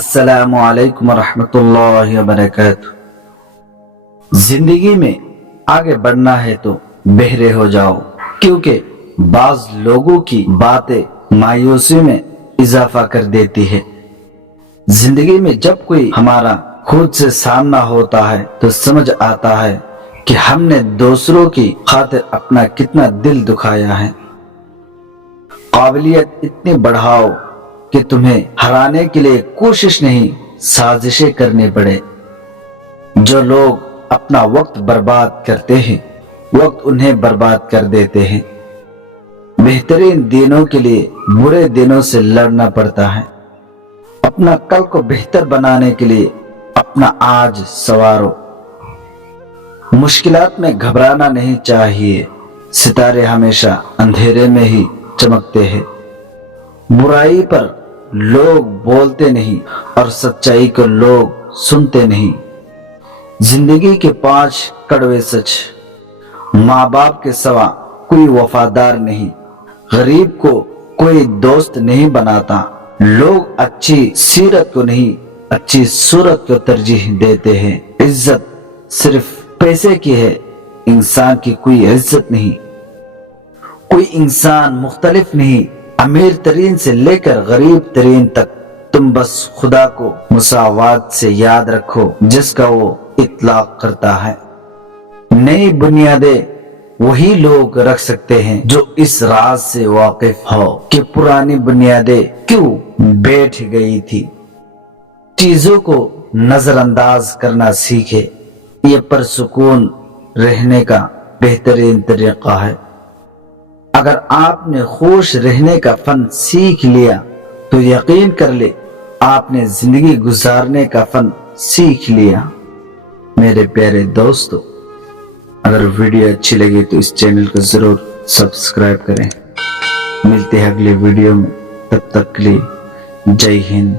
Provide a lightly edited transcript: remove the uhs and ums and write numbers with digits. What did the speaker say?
अस्सलामु अलैकुम वरहमतुल्लाहि वबरकातुह। जिंदगी में आगे बढ़ना है तो बहरे हो जाओ, क्योंकि बाज लोगों की बातें मायूसी में इजाफा कर देती है। जिंदगी में जब कोई हमारा खुद से सामना होता है तो समझ आता है कि हमने दूसरों की खातिर अपना कितना दिल दुखाया है। काबिलियत इतनी बढ़ाओ कि तुम्हें हराने के लिए कोशिश नहीं साजिशें करनी पड़े। जो लोग अपना वक्त बर्बाद करते हैं, वक्त उन्हें बर्बाद कर देते हैं। बेहतरीन दिनों के लिए बुरे दिनों से लड़ना पड़ता है। अपना कल को बेहतर बनाने के लिए अपना आज संवारो। मुश्किलात में घबराना नहीं चाहिए। सितारे हमेशा अंधेरे में ही चमकते हैं। बुराई पर लोग बोलते नहीं और सच्चाई को लोग सुनते नहीं। जिंदगी के 5 कड़वे सच। माँ बाप के सिवा कोई वफादार नहीं। गरीब को कोई दोस्त नहीं बनाता। लोग अच्छी सीरत को नहीं, अच्छी सूरत को तरजीह देते हैं। इज्जत सिर्फ पैसे की है, इंसान की कोई इज्जत नहीं। कोई इंसान मुख्तलिफ नहीं, अमीर तरीन से लेकर गरीब तरीन तक। तुम बस खुदा को मुसावात से याद रखो, जिसका वो इतलाक करता है। नई बुनियादें वही लोग रख सकते हैं जो इस राज से वाकिफ हो कि पुरानी बुनियादें क्यों बैठ गई थी। चीजों को नजरअंदाज करना सीखे, ये परसुकून रहने का बेहतरीन तरीका है। अगर आपने खुश रहने का फन सीख लिया तो यकीन कर ले आपने जिंदगी गुजारने का फन सीख लिया। मेरे प्यारे दोस्तों, अगर वीडियो अच्छी लगी तो इस चैनल को जरूर सब्सक्राइब करें। मिलते हैं अगले वीडियो में, तब तक के लिए जय हिंद।